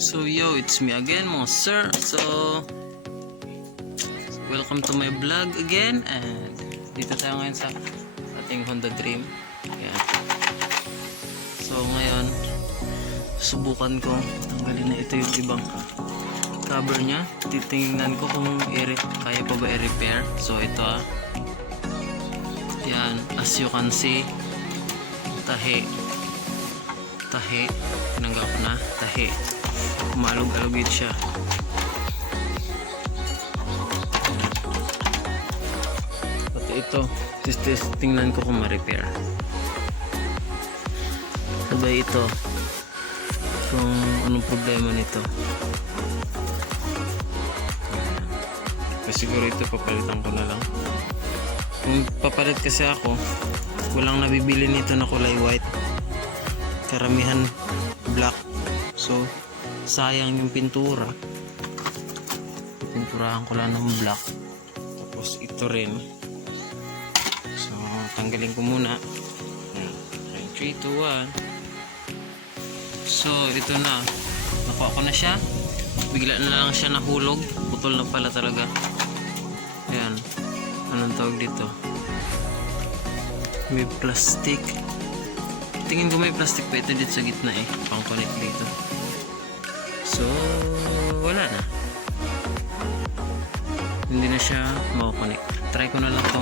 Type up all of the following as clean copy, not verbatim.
So yo, it's me again mga sir. So welcome to my vlog again. And dito tayo ngayon sa ating Honda Dream. Yan. So ngayon subukan ko tanggalin na ito yung ibang cover nya. Titingnan ko kung kaya pa ba i-repair. So ito yan, as you can see, tahi tinanggap na, tahi umalog-alogid siya. Pati ito tingnan ko kung ma-repair. Sabay ito kung anong problema nito. Siguro ito papalitan ko na lang. Kung papalit kasi ako, walang nabibili nito na kulay white, karamihan black. So sayang yung pintura. Pinturahan ko lang ng black. Tapos ito rin. So tanggalin ko muna. 3, 2, 1. So ito na, nakuha ko na siya. Bigla na lang siya nahulog. Putol na pala talaga. Ayan, anong tawag dito? May plastic. Tingin ko may plastic pa ito dito sa gitna pang connect dito. So wala na, hindi na siya mako-connect. Try ko na lang to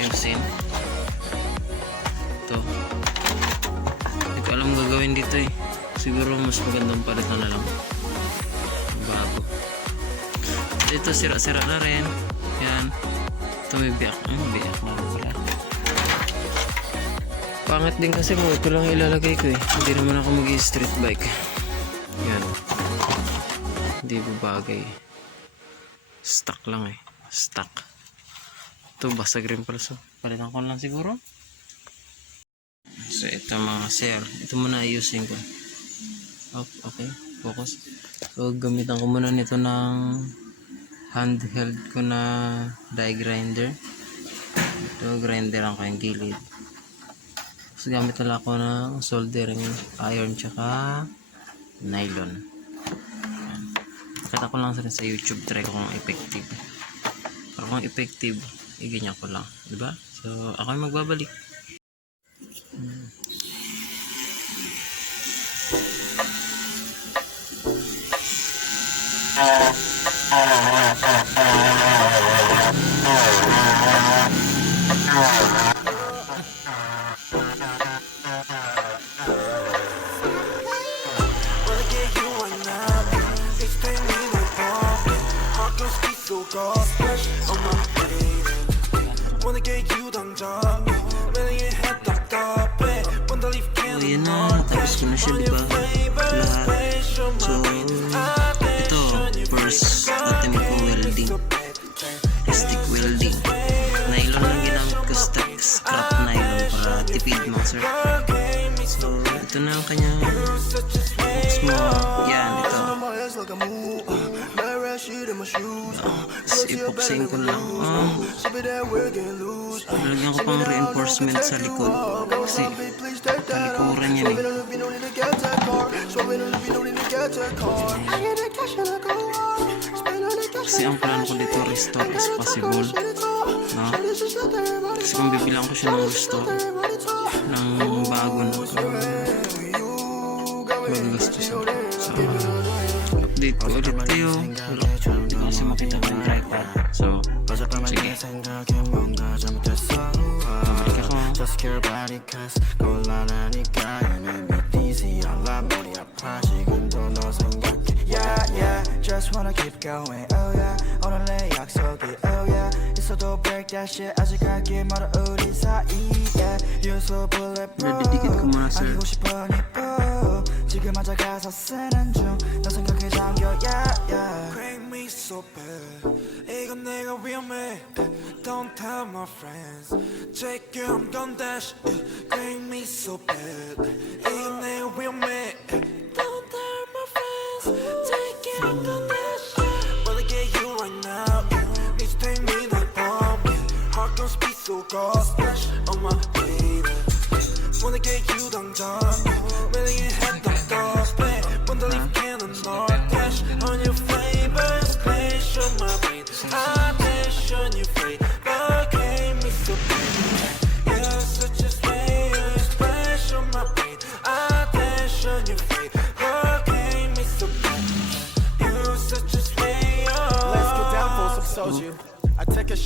ayusin. Ito hindi ko alam gagawin dito siguro mas magandang palitan na lang bago. Ito sira-sira na rin. Yan, ito may biyak na wala. Pangit din kasi mo ito lang ilalagay ko hindi naman ako mag-street bike. Yan, hindi babagay, stuck lang stuck. Ito basag rin pala, so palitan ko lang siguro. So ito mga sir, ito muna ayusin ko. Okay, focus. So gamitan ko muna nito ng handheld ko na die grinder. Ito grinderan ko yung gilid. Tapos gamit na ako ng soldering iron tsaka nylon. Nakita ko lang sa YouTube, try ko kung effective. Para kung effective, iganyan ko lang, diba? So ako ay magbabalik. Ayan na, tapos ko na siya, diba? Lahat. So ito, first natin mag-welding, plastic welding. Nylon lang ginamit ko, scrap nylon para tipid mga sir. So ito na ang kanyang box mo. Yan, ito. Tapos ipoksain ko lang. Lalagyan ko pang reinforcement sa likod kasi talikuran yan kasi ang plano ko dito restore as possible, no? Kasi kung bibilang ko siya ng restore ng bago na magagastos ako. So update ko ulit kayo. Hindi ko kasi makita ko yung tripod. So sige, bumalik ako. Just wanna keep going, oh yeah. 오늘의 약속이, oh yeah. 있어도 break that shit. 아직 갈길 멀어 우리 사이, yeah. You're so bulletproof. 아니고 싶어 니뽀. 지금 앉아가서 쓰는 중. 너 생각에 잠겨, yeah, yeah. Crank me so bad. 이건 내가 위험해. Don't tell my friends. Check you, I'm gon' dash. Crank me so bad. 이건 내가 위험해. Don't tell my friends. Take it, I'm gon' dash. Wanna get you right now. Need to take me that bomb. Heart gon' speed so cold. Splash on my baby. Wanna get you 당장. Really ain't had the thought. Wonder if can or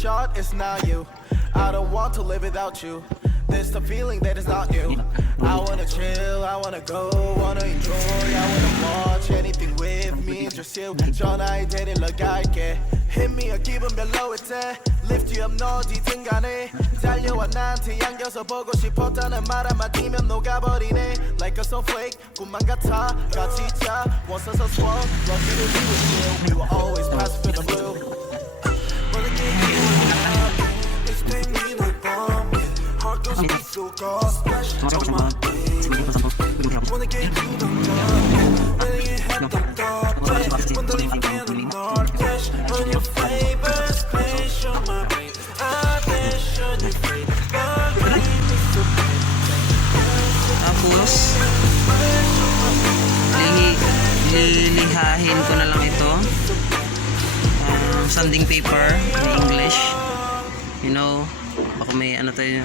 shot, it's not you. I don't want to live without you. There's the feeling that is not new. I wanna chill, I wanna go, wanna enjoy, I wanna watch anything with me, just you. 전화에 데리러갈게. Hit me a 기분 별로 있대. Lift you up 너 어디든 간에. 달려와 나한테 안겨서 보고 싶었다는 말 한마디면 녹아버리네. Like a snowflake, 꿈만 같아. 같이 자, once us swell. Lucky to be with you, we were always passive in the blue. Wanna get you up, this thing we no bomb. Heart goes so cold, splash on my face. Wanna get you the love, really you had the thought. When the leaf in the north, flash on your favorite space, on my brain. I dash on your face, but baby so Tapos lilihahin ko na lang ito, sanding paper in English, you know, baka may ano tayo.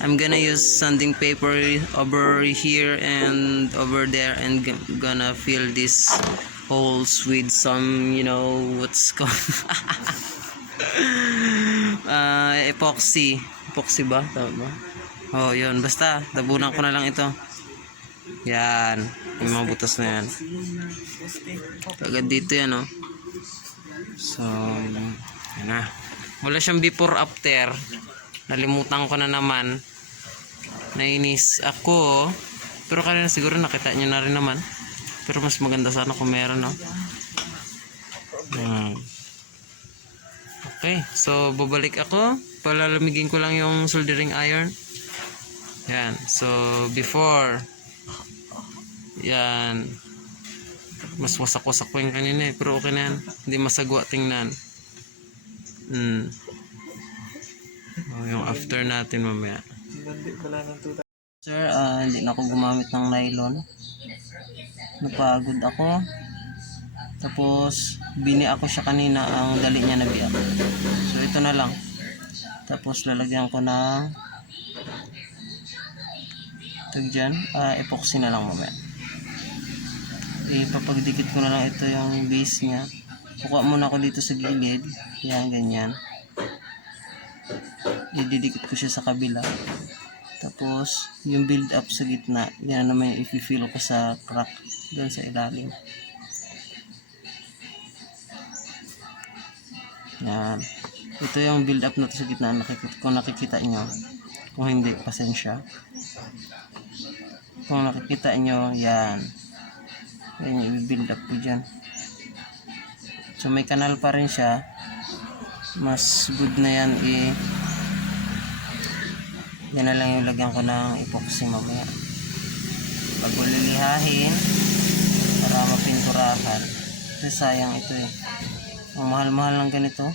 I'm gonna use sanding paper over here and over there, and gonna fill these holes with some, you know, what's called epoxy ba? Tama ba? Oh, yun. Basta, tabunan ko na lang ito. Yan. Yung mga butas na yan. Agad dito yan, oh. So, yan na. Wala siyang before after. Nalimutan ko na naman. Nainis ako. Pero kanina siguro nakita nyo na rin naman. Pero mas maganda sana kung meron, no? Okay. So, babalik ako. Palalamigin ko lang yung soldering iron. Yan. So, before. Yan. Mas wasak-wasak ko yung kanina eh. Pero okay na yan. Hindi masagwa tingnan. Yung after natin mamaya. Sir, hindi na ako gumamit ng nylon. Napagod ako. Tapos, bini ako siya kanina. Ang dali niya nabiyak. So, ito na lang. Tapos, lalagyan ko na dyan, epoxy na lang mamaya. Ipapagdikit ko na lang ito yung base nya. Kukuha muna ako dito sa gilid. Yan, ganyan. Ididikit ko siya sa kabila. Tapos yung build up sa gitna, yan naman yung i-fill ko sa crack doon sa ilalim. Yan. Ito yung build up na to sa gitna. Kung nakikita nyo. Kung hindi, pasensya. Kung nakikita nyo, yan. Yan yung i-build up ko dyan. So may kanal pa rin siya. Mas good na yan yan na lang yung lagyan ko ng epoxy mamaya. Pag ulilihahin para mapinturahan. Kasi sayang ito eh. Ang mahal-mahal lang ganito.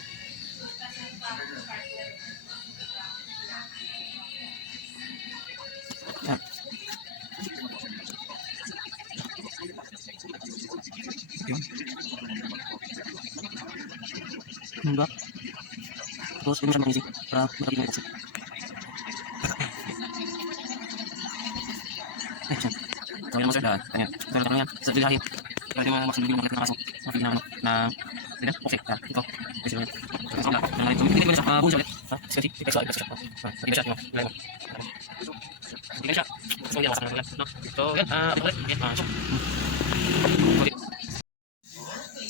Enggak. Terus ini sama isi. Berapa ini sih? Kalau yang masuk dah, tanya. Kalau yang sedih kalau mau masuk dulu kita masuk. Masuk nah, tidak oke. Nah, itu. Biasanya. Nah, itu ini bisa buat sekali kita soal bisa. Bisa cuma. Bisa. So yang masuk lagi. So kan masuk.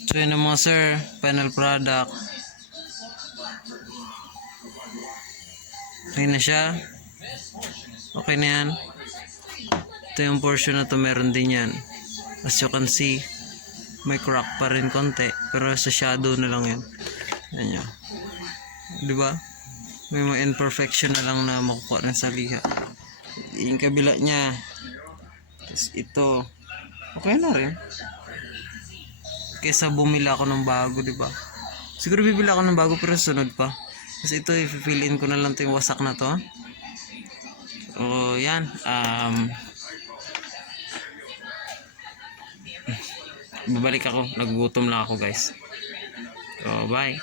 So yun na mga sir, final product. Okay na siya. Okay na yan. Ito yung portion na to, meron din yan. As you can see, may crack pa rin konti. Pero sa shadow na lang yan. Yan yun. Diba? May mga imperfection na lang na makukuha rin sa liha. Yung kabila niya. Tapos ito. Okay na rin. Kesa bumili ako ng bago, diba? Siguro bibili ako ng bago pero sunod pa. Kasi ito, i-fill in ko na lang ito yung wasak na to. So, yan. Babalik ako. Nagugutom lang ako, guys. So, bye.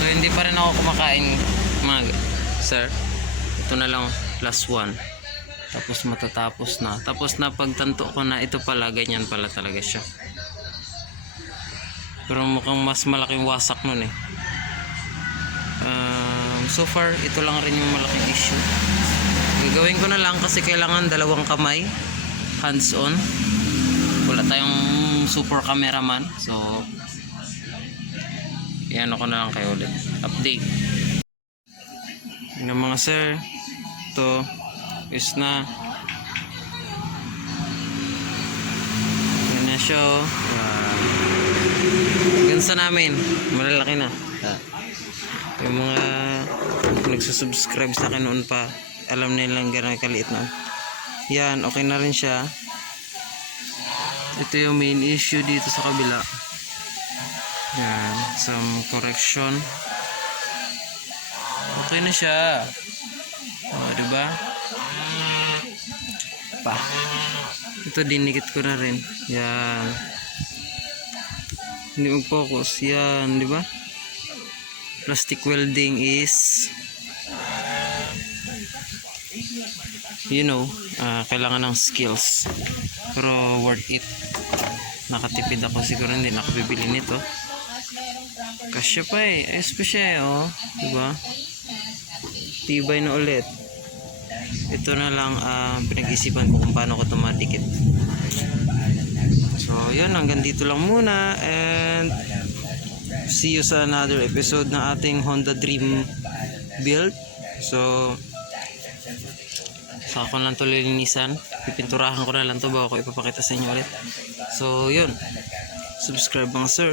So, hindi pa rin ako kumakain, sir. Ito na lang, last one. Tapos matatapos na. Tapos na pagtanto ko na ito pala, ganyan pala talaga siya. Pero mukhang mas malaking wasak nun eh. so far ito lang rin yung malaking issue. Gagawin ko na lang kasi kailangan dalawang kamay, hands on. Wala tayong super cameraman, so yan ako na lang kayo ulit update. Yun mga sir, ito is na yan na siya. Gansa namin malalaki na. Yung mga nagsusubscribe sa akin noon pa, alam nilang gano'y kaliit na. Yan, okay na rin siya. Ito yung main issue dito sa kabila. Yan, some correction. Okay na siya. Diba? Pa. Ito dinikit ko na rin. Yan. Hindi mag-focus. Yan, diba? Plastic welding is kailangan ng skills, pero worth it. Nakatipid ako, siguro hindi nakabibili nito. Kasya pa ayos pa siya diba? Tibay na ulit. Ito na lang pinag-isipan ko kung paano ko ito madikit. So yun, hanggang dito lang muna, and see you sa another episode ng ating Honda Dream build. So saka ko lang ito lilinisan, pipinturahan ko na lang ito bago ko ipapakita sa inyo ulit. So yun, subscribe mga sir.